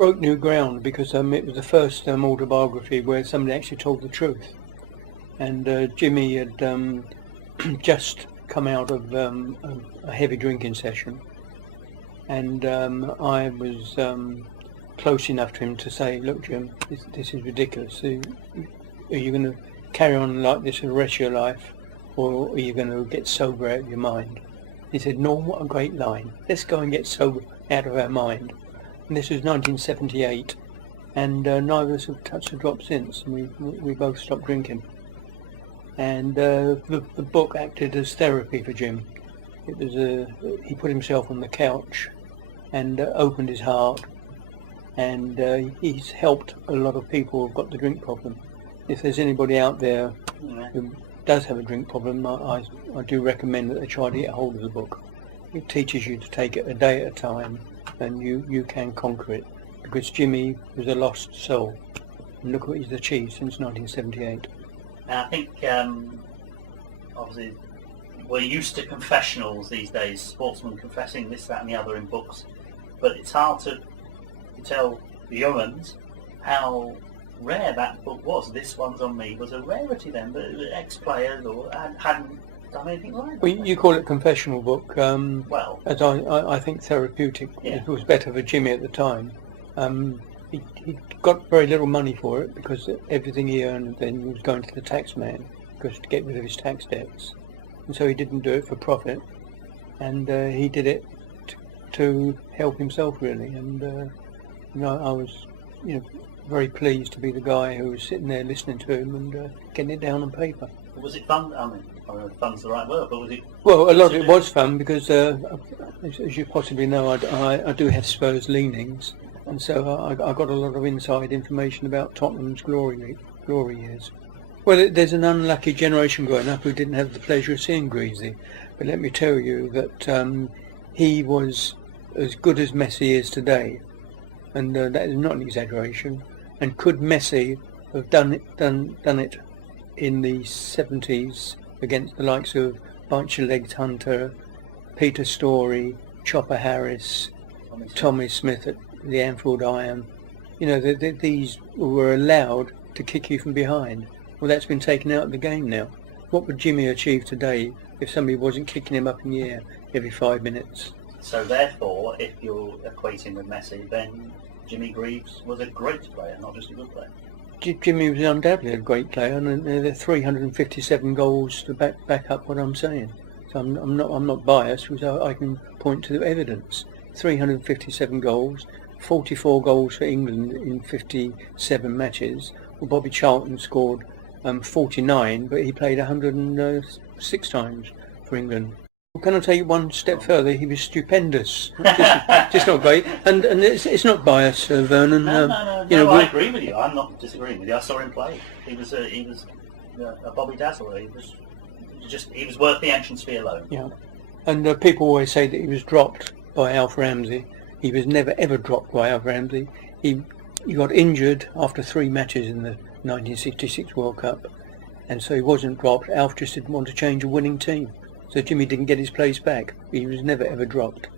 Broke new ground because it was the first autobiography where somebody actually told the truth. And Jimmy had just come out of a heavy drinking session, and I was close enough to him to say, "Look, Jim, this is ridiculous. Are you going to carry on like this for the rest of your life, or are you going to get sober out of your mind?" He said, "Norm, what a great line. Let's go and get sober out of our mind." And this was 1978, and neither of us have touched a drop since, and we both stopped drinking. And the book acted as therapy for Jim. It was he put himself on the couch and opened his heart, and he's helped a lot of people who've got the drink problem. If there's anybody out there who does have a drink problem, I do recommend that they try to get hold of the book. It teaches you to take it a day at a time, and you can conquer it, because Jimmy was a lost soul, and look what he's achieved since 1978. I think obviously we're used to confessionals these days, sportsmen confessing this, that and the other in books, but it's hard to tell the young ones how rare that book was. This One's on Me was a rarity then, but ex-players or hadn't done anything like that. Well, you call it confessional book, well, as I think therapeutic. Yeah. It was better for Jimmy at the time. He got very little money for it, because everything he earned then was going to the tax man, because to get rid of his tax debts. And so he didn't do it for profit, and he did it to help himself, really. And I was very pleased to be the guy who was sitting there listening to him and getting it down on paper. was it fun? I mean, I don't know if fun's the right word, but was it... Well, a lot of it was fun, because as you possibly know, I do have Spurs leanings, and so I got a lot of inside information about Tottenham's glory years. Well, there's an unlucky generation growing up who didn't have the pleasure of seeing Greavesy, but let me tell you that he was as good as Messi is today, and that is not an exaggeration. And could Messi have done it in the 70s against the likes of Bunch-Legged Hunter, Peter Storey, Chopper Harris, Tommy Smith at the Anfield Iron? These were allowed to kick you from behind. Well, that's been taken out of the game now. What would Jimmy achieve today if somebody wasn't kicking him up in the air every 5 minutes? So therefore, if you're equating with Messi, then Jimmy Greaves was a great player, not just a good player. Jimmy was undoubtedly a great player, and there are 357 goals to back up what I'm saying. So I'm not biased, because I can point to the evidence. 357 goals, 44 goals for England in 57 matches. Well, Bobby Charlton scored 49, but he played 106 times for England. Well, can I take it one step further? He was stupendous, just not great, and it's not bias, Vernon. No, I agree with you. I'm not disagreeing with you. I saw him play. He was a Bobby Dazzler. He was worth the entrance fee alone. Yeah, and people always say that he was dropped by Alf Ramsey. He was never ever dropped by Alf Ramsey. He got injured after 3 matches in the 1966 World Cup, and so he wasn't dropped. Alf just didn't want to change a winning team. So Jimmy didn't get his place back. He was never ever dropped.